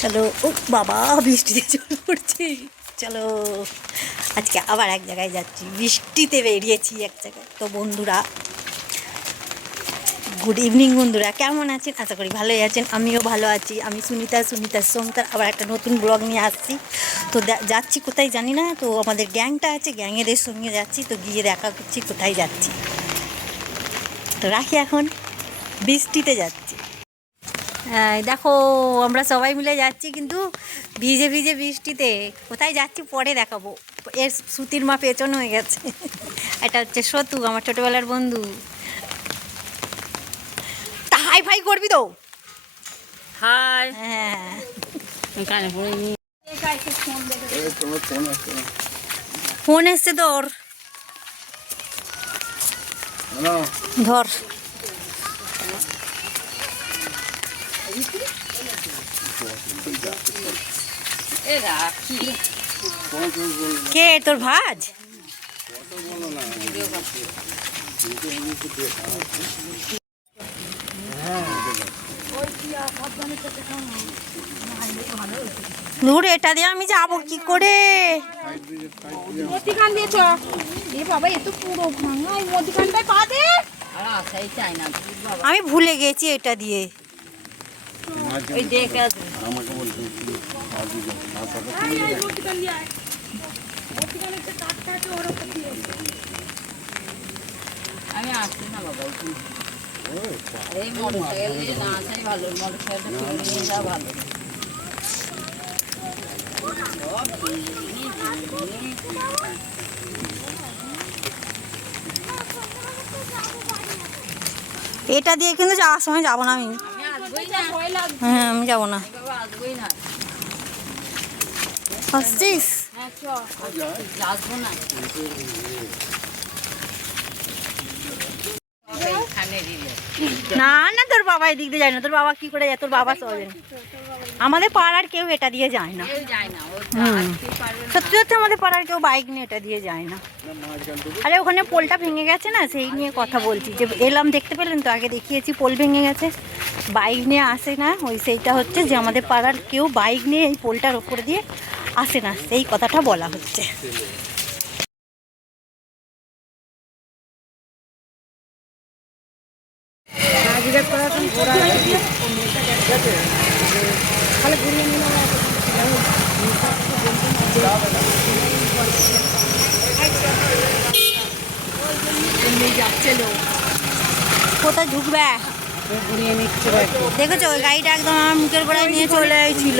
চলো, ও বাবা বৃষ্টিতে চলে পড়ছে। চলো, আজকে আবার এক জায়গায় যাচ্ছি। বৃষ্টিতে বেরিয়েছি এক জায়গায়। তো বন্ধুরা গুড ইভিনিং বন্ধুরা, কেমন আছেন? আশা করি ভালোই আছেন। আমিও ভালো আছি। আমি সুনিতা সুনিতা সোমতার আবার একটা নতুন ব্লগ নিয়ে আসছি। তো যাচ্ছি কোথায় জানি না। তো আমাদের গ্যাংটা আছে গ্যাংয়েদের সঙ্গে যাচ্ছি। তো গিয়ে দেখা করছি কোথায় যাচ্ছি। তো রাখি এখন। বৃষ্টিতে যাচ্ছি। দেখো আমরা সবাই মিলে যাচ্ছি কিন্তু ভিজে ভিজে বৃষ্টিতে। কোথায় যাচ্ছি পরে দেখাবো। এর সুতির মা পেছন হয়ে গেছে। এটা হচ্ছে সতু আমার ছোটোবেলার বন্ধু। তা হাই ফাই করবি তো? হাই। হ্যাঁ। ফোন এসছে তোর। ধর এ রাখি ফোন ফোন বলব কে তোর ভাজ? বলো না দূর এটা দিয়ে আমি যাব কি করে? সাইড দিয়ে সাইড দিয়ে মধ্যিখান দিয়ে চ। এ বাবা এ তো পুরো ভাঙা। পা দে। বাবা আমি ভুলে গেছি এটা দিয়ে। দেখে আমি আসছি এই না ভালো নিয়ে যাওয়া ভালো এটা দিয়ে কিন্তু যাওয়ার সময় যাব না আমি আমি আসবোই না ভয় লাগবে হ্যাঁ আমি যাব না। বাবা আসবোই না। আসছিস? হ্যাঁ না না বাবা এদিক দিয়ে যায় না তোর বাবা কি করে যায় তোর বাবা সহজে আমাদের পাড়ার কেউ এটা দিয়ে যায় না। সত্যি সত্যি আমাদের পাড়ার কেউ বাইক নিয়ে এটা দিয়ে যায় না। আরে ওখানে পোলটা ভেঙে গেছে না সেই নিয়ে কথা বলছি। যে এলাম দেখতে পেলেন তো আগে দেখিয়েছি পোল ভেঙে গেছে। বাইক নিয়ে আসে না ওই সেইটা হচ্ছে যে আমাদের পাড়ার কেউ বাইক নিয়ে এই পোলটার ওপর দিয়ে আসে না সেই কথাটা বলা হচ্ছে। কোথায় ঢুকবে? দেখেছ? ওই গাড়িটা একদম আমার মুখের গোড়ায় নিয়ে চলে এসেছিল।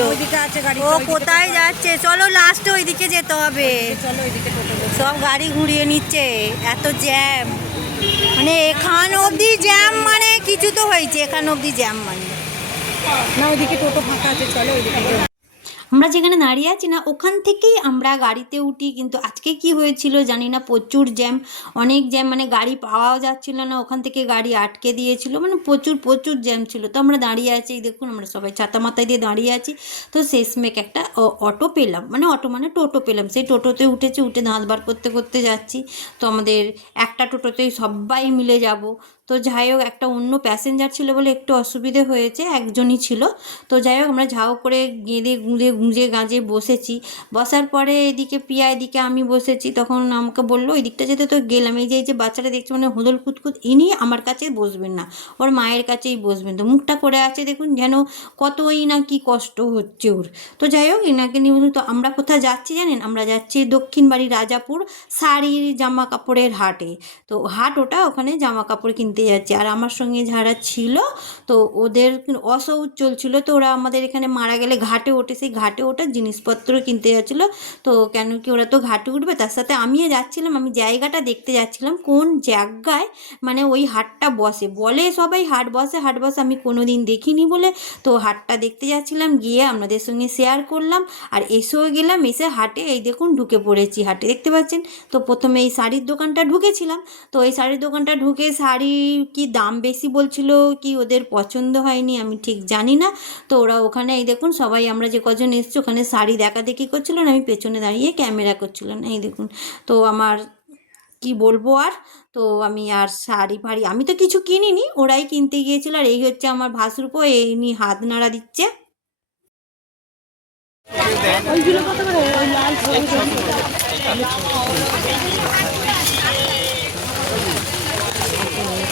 ও কোথায় যাচ্ছে? চলো লাস্টে ওইদিকে যেতে হবে। সব গাড়ি ঘুরিয়ে নিচ্ছে। এত জ্যাম মানে এখান অবধি জ্যাম মানে কিছু তো হয়েছে। এখান অবধি জ্যাম মানে। না, ওইদিকে টোটো ফাঁকা আছে, চলো ওইদিকে আমরা যেখানে দাঁড়িয়ে আছি না, ওখান থেকেই আমরা গাড়িতে উঠি, কিন্তু আজকে কি হয়েছিল জানি না, প্রচুর জ্যাম, অনেক জ্যাম মানে গাড়ি পাওয়াও যাচ্ছিল না, ওখান থেকে গাড়ি আটকে দিয়েছিল মানে প্রচুর প্রচুর জ্যাম ছিল। তো আমরা দাঁড়িয়ে আছি দেখুন, আমরা সবাই ছাতা মাথায় দিয়ে দাঁড়িয়ে আছি, তো শেষমেক একটা অটো পেলাম মানে অটো মানে টোটো পেলাম। সেই টোটোতে উঠেছি, উঠে দাঁত বার করতে করতে যাচ্ছি, তো আমাদের একটা টোটোতেই সবাই মিলে যাব তো যাই হোক, একটা অন্য প্যাসেঞ্জার ছিল বলে একটু অসুবিধে হয়েছে, একজনই ছিল। তো যাই হোক, আমরা ঝাউ করে গেঁদে গুঁজে গুঁজে, গাঁজে বসেছি। বসার পরে এদিকে পিয়া, এদিকে আমি বসেছি। তখন আমাকে বলল, ওই দিকটা যেতে তো গেলাম। এই যে এই যে বাচ্চাটা দেখছি মানে হোদল কুতকুত, ইনি আমার কাছে বসবেন না। ওর মায়ের কাছেই বসবেন। তো মুখটা করে আছে, দেখুন যেন কতই না কি কষ্ট হচ্ছে ওর। তো যাই হোক, এনাকে নিয়ে তো আমরা কোথায় যাচ্ছি জানেন? আমরা যাচ্ছি দক্ষিণ বাড়ি রাজাপুর শাড়ির জামা কাপড়ের হাটে। তো হাট ওটা, ওখানে জামা কাপড় কিনতে যাচ্ছি। আর আমার সঙ্গে যারা ছিল, তো ওদের অসৌচ চলছিল, তো ওরা আমাদের এখানে মারা গেলে ঘাটে ওঠে। সেই ঘাটে ওঠার জিনিসপত্র কিনতে যাচ্ছিল। তো কেন কি ওরা তো ঘাটে উঠবে? তার সাথে আমিও যাচ্ছিলাম। আমি জায়গাটা দেখতে যাচ্ছিলাম, কোন জায়গায় মানে ওই হাটটা বসে। বলে সবাই হাট বসে হাট বসে আমি কোনো দিন দেখিনি বলে। তো হাটটা দেখতে যাচ্ছিলাম, গিয়ে আপনাদের সঙ্গে শেয়ার করলাম। আর এসেও গেলাম, এসে হাটে এই দেখুন ঢুকে পড়েছি হাটে। দেখতে পাচ্ছেন? তো প্রথমে এই শাড়ির দোকানটা ঢুকেছিলাম। তো এই শাড়ির দোকানটা ঢুকে শাড়ি কি দাম বেশি বলছিল, কি ওদের পছন্দ হয়নি, আমি ঠিক জানি না। তো ওরা ওখানে, এই দেখুন, সবাই আমরা যে কজন এসছি, ওখানে শাড়ি দেখা দেখি করছিল না, আমি পেছনে দাঁড়িয়ে ক্যামেরা করছিলাম এই দেখুন। তো আমার, কি বলব আর? তো আমি আর শাড়ি ফাড়ি, আমি তো কিছু কিনিনি, ওরাই কিনতে গিয়েছিল, আর এই হচ্ছে আমার ভাসুরপো, এই নি হাত নাড়া দিচ্ছে। ওইগুলো কত করে? লাল সবুজ এই এই ওপরে ট্রেনেই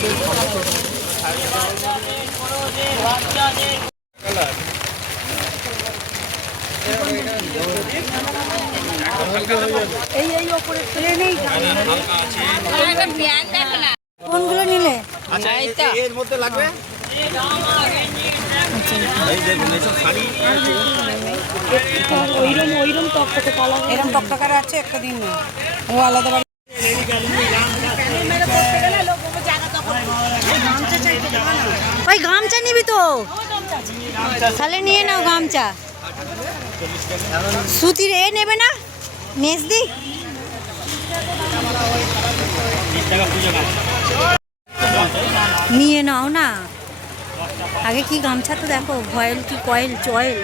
কোনগুলো নিলে? ওইরম ওইরম টকটকে কালা এরকম টকটকার আছে একটা দিন ও আলাদা বাড়ি ওই গামছা নিবি তো তাহলে নিয়ে নাও গামছা। সুতির এ নেবে না? মেজদি নিয়ে নাও না। আগে কি গামছা তো দেখো, ভয়েল কি কয়েল, চয়েল?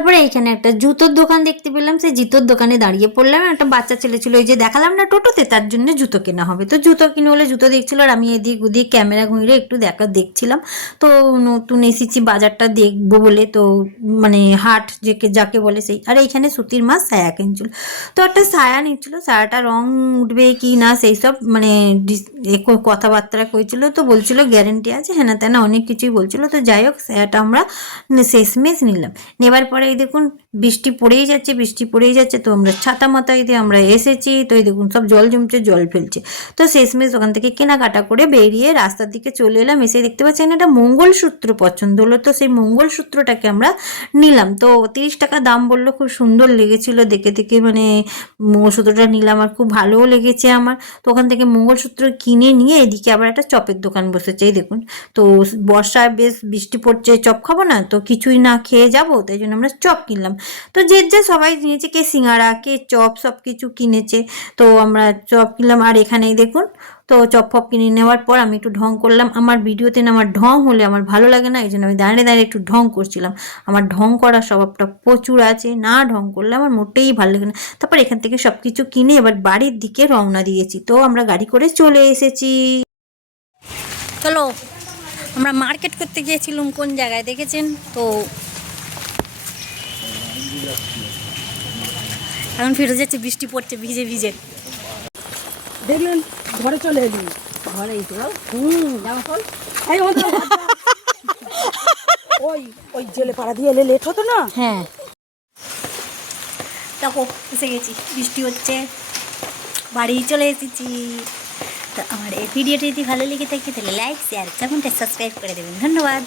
তারপরে এখানে একটা জুতোর দোকান দেখতে পেলাম। সেই জুতোর দোকানে দাঁড়িয়ে পড়লাম একটা বাচ্চা ছেলে ছিল। ওই যে দেখালাম না টোটোতে, তার জন্য জুতো কেনা হবে। তো জুতো কিনে হলে জুতো দেখছিল আর আমি এদিক ওদিক ক্যামেরা ঘুরে একটু দেখা দেখছিলাম। তো নতুন এসেছি, বাজারটা দেখব বলে। তো মানে হাট যে যাকে বলে সেই। আর এইখানে সুতির মাছ সায়া কিনছিল। তো একটা সায়া নিচ্ছিল। সায়াটা রং উঠবে কি না সেই সব মানে কথাবার্তা কইছিল। তো বলছিল গ্যারেন্টি আছে হ্যাঁ তেনা অনেক কিছুই বলছিল। তো যাই হোক, সায়াটা আমরা শেষমেশ নিলাম। নেবার পরে এই দেখুন, বৃষ্টি পড়েই যাচ্ছে, বৃষ্টি পড়েই যাচ্ছে। তো আমরা ছাতা মাথায় দিয়ে আমরা এসেছি, তো এই দেখুন, সব জল জমছে, জল ফেলছে। তো শেষমেশ ওখান থেকে কেনাকাটা করে বেরিয়ে রাস্তার দিকে চলে এলাম। এসে দেখতে পাচ্ছেন একটা মঙ্গলসূত্র পছন্দ হলো। তো সেই মঙ্গলসূত্রটাকে আমরা নিলাম। তো তিরিশ টাকা দাম বলল, খুব সুন্দর লেগেছিল দেখে দেখে মানে মঙ্গলসূত্রটা নিলাম আর খুব ভালোও লেগেছে আমার। তো ওখান থেকে মঙ্গলসূত্র কিনে নিয়ে এদিকে আবার একটা চপের দোকান বসেছে, এই দেখুন। তো বর্ষায় বেশ বৃষ্টি পড়ছে, চপ খাব না? তো কিছুই না খেয়ে যাব, তাই জন্য আমরা চপ কিনলাম। তো যে যা সবাই নিয়েছে, কে সিঙ্গারা, কে চপ সব কিছু কিনেছে, তো আমরা চপ কিনলাম। আর এখানেই দেখুন, তো চপ ফপ কিনে নেওয়ার পর আমি একটু ঢং করলাম। আমার ভিডিওতে আমার ঢং হলে আমার ভালো লাগে না এই জন্য আমি দাঁড়িয়ে দাঁড়িয়ে একটু ঢং করছিলাম। আমার ঢং করার স্বভাবটা প্রচুর আছে, না ঢং করলে আমার মোটেই ভালো লাগে না। তারপর এখান থেকে সব কিছু কিনে এবার বাড়ির দিকে রওনা দিয়েছি। তো আমরা গাড়ি করে চলে এসেছি। চলো, আমরা মার্কেট করতে গিয়েছিলাম কোন জায়গায়, দেখেছেন? তো এখন ফিরে যাচ্ছে বৃষ্টি পড়ছে ভিজে ভিজে। দেখলেন ঘরে চলে এলি। ঘরে হুম ওই ওই জেলে পাড়া দিয়ে এলে লেট হতো না? হ্যাঁ। দেখো এসে গেছি বৃষ্টি হচ্ছে। বাড়ি চলে এসেছি। তো আমার এই ভিডিওটি যদি ভালো লেগে থাকে তাহলে লাইক শেয়ার কমেন্ট সাবস্ক্রাইব করে দেবেন। ধন্যবাদ।